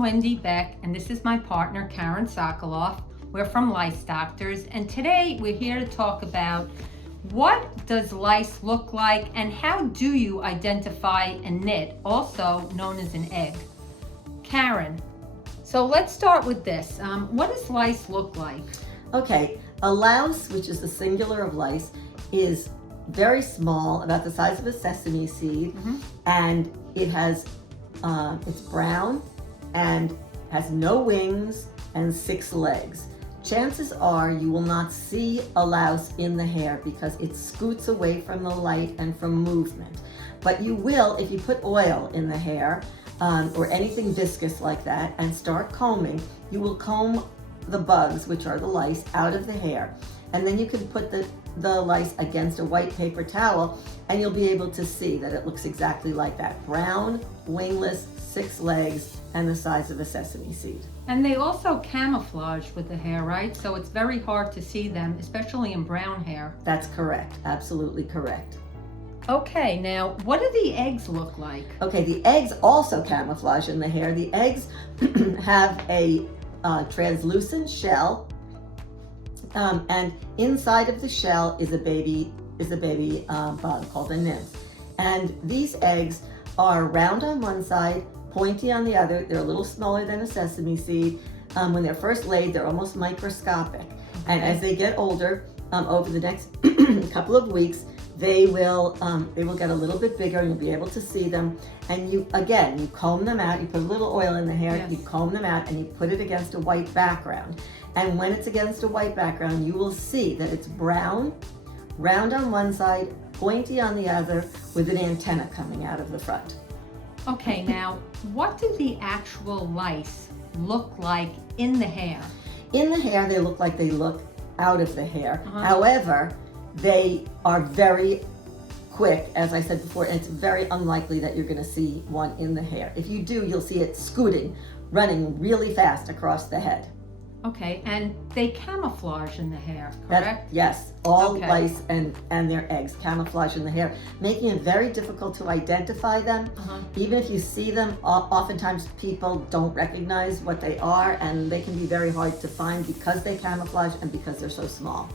I'm Wendy Beck, and this is my partner, Karen Sokoloff. We're from LiceDoctors, and today we're here to talk about what does lice look like and how do you identify a nit, also known as an egg. Karen, so let's start with this. What does lice look like? Okay, a louse, which is the singular of lice, is very small, about the size of a sesame seed, and it has it's brown and has no wings and 6 legs. Chances are you will not see a louse in the hair because it scoots away from the light and from movement. But you will, if you put oil in the hair or anything viscous like that and start combing, you will comb the bugs, which are the lice, out of the hair. And then you can put the lice against a white paper towel and you'll be able to see that it looks exactly like that. Brown, wingless, 6 legs, and the size of a sesame seed. And they also camouflage with the hair, right? So it's very hard to see them, especially in brown hair. That's correct, absolutely correct. Okay, now what do the eggs look like? Okay, the eggs also camouflage in the hair. The eggs have a translucent shell, and inside of the shell is a baby bug called a nymph. And these eggs are round on one side, pointy on the other. They're a little smaller than a sesame seed. When they're first laid, they're almost microscopic. Okay. And as they get older, over the next couple of weeks, they will get a little bit bigger and you'll be able to see them. And you comb them out. You put a little oil in the hair, yes. You comb them out and you put it against a white background. And when it's against a white background, you will see that it's brown, round on one side, pointy on the other, with an antenna coming out of the front. Okay, now what do the actual lice look like in the hair? In the hair, they look like they look out of the hair. However, they are very quick, as I said before, and it's very unlikely that you're going to see one in the hair. If you do, you'll see it scooting, running really fast across the head. Okay, and they camouflage in the hair, correct? Yes, all lice and their eggs camouflage in the hair, making it very difficult to identify them. Even if you see them, oftentimes people don't recognize what they are, and they can be very hard to find because they camouflage and because they're so small.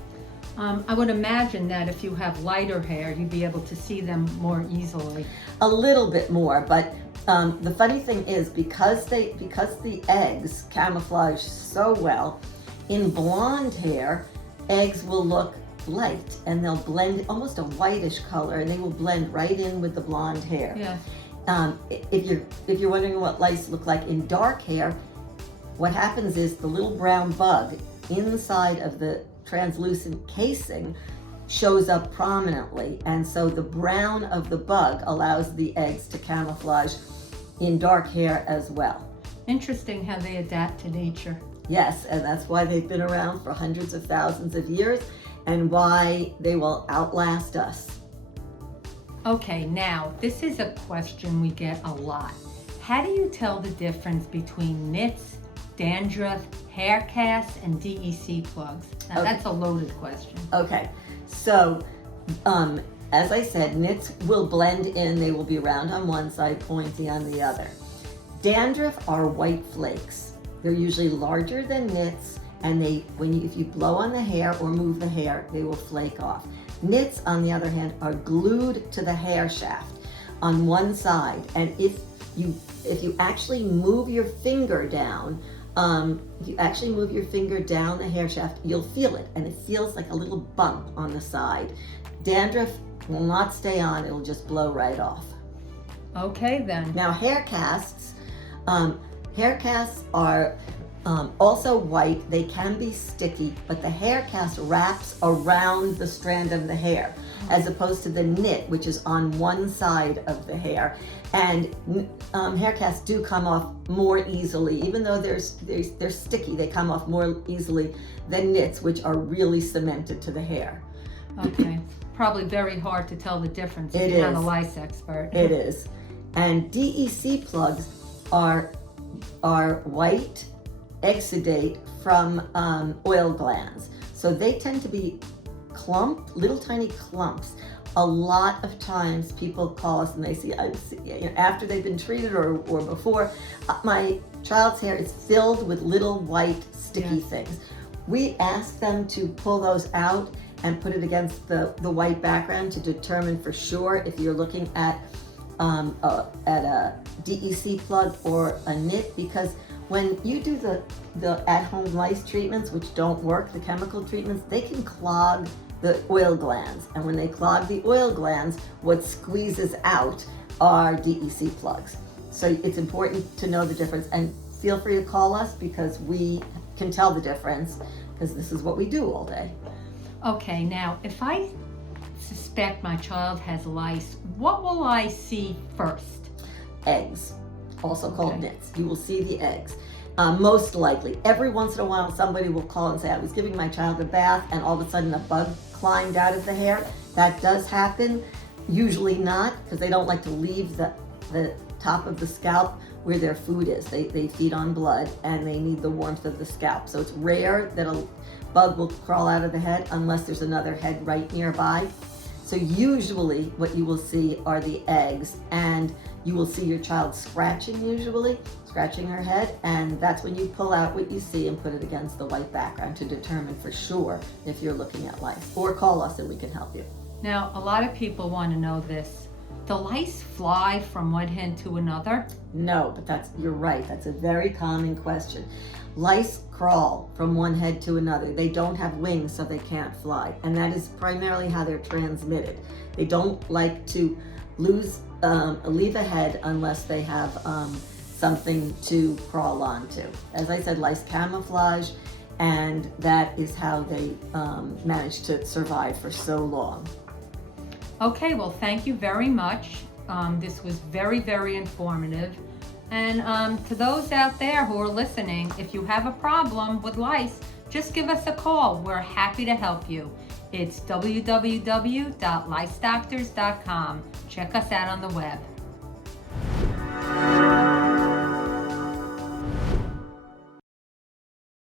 I would imagine that if you have lighter hair, you'd be able to see them more easily. A little bit more, but the funny thing is because the eggs camouflage so well, in blonde hair, eggs will look light and they'll blend almost a whitish color, and they will blend right in with the blonde hair. Yeah. If you're wondering what lice look like in dark hair, what happens is the little brown bug inside of the translucent casing shows up prominently, and so the brown of the bug allows the eggs to camouflage in dark hair as well. Interesting how they adapt to nature. Yes, and that's why they've been around for hundreds of thousands of years and why they will outlast us. Okay, now this is a question we get a lot. How do you tell the difference between nits, dandruff, hair casts, and DEC plugs? Now that's a loaded question. Okay, so as I said, nits will blend in. They will be round on one side, pointy on the other. Dandruff are white flakes. They're usually larger than nits, and if you blow on the hair or move the hair, they will flake off. Nits, on the other hand, are glued to the hair shaft on one side, and if you actually move your finger down, the hair shaft, you'll feel it, and it feels like a little bump on the side. Dandruff will not stay on, it'll just blow right off. Okay then. Now hair casts are also white. They can be sticky, but the hair cast wraps around the strand of the hair, as opposed to the nit, which is on one side of the hair. And hair casts do come off more easily, even though they're sticky. They come off more easily than nits, which are really cemented to the hair. Okay. Probably very hard to tell the difference if you're not a lice expert. It is. And DEC plugs are white exudate from oil glands. So they tend to be little tiny clumps. A lot of times people call us and they see, after they've been treated or before, my child's hair is filled with little white sticky Yes. things. We ask them to pull those out and put it against the white background to determine for sure if you're looking at a DEC plug or a nit, because when you do the at-home lice treatments, which don't work, the chemical treatments, they can clog the oil glands. And when they clog the oil glands, what squeezes out are DEC plugs. So it's important to know the difference, and feel free to call us because we can tell the difference, because this is what we do all day. Okay, now if I suspect my child has lice, what will I see first? Eggs, also called Okay. nits. You will see the eggs. Most likely, every once in a while, somebody will call and say, I was giving my child a bath and all of a sudden a bug climbed out of the hair. That does happen. Usually not, because they don't like to leave the top of the scalp where their food is. They feed on blood and they need the warmth of the scalp. So it's rare that a bug will crawl out of the head unless there's another head right nearby. So usually what you will see are the eggs, and you will see your child scratching her head, and that's when you pull out what you see and put it against the white background to determine for sure if you're looking at lice. Or call us and we can help you. Now, a lot of people want to know this. Do lice fly from one head to another? No, but you're right. That's a very common question. Lice crawl from one head to another. They don't have wings, so they can't fly. And that is primarily how they're transmitted. They don't like to leave a head unless they have something to crawl onto. As I said, lice camouflage, and that is how they manage to survive for so long. Okay, well, thank you very much. This was very, very informative. And to those out there who are listening, if you have a problem with lice, just give us a call. We're happy to help you. It's www.licedoctors.com. Check us out on the web.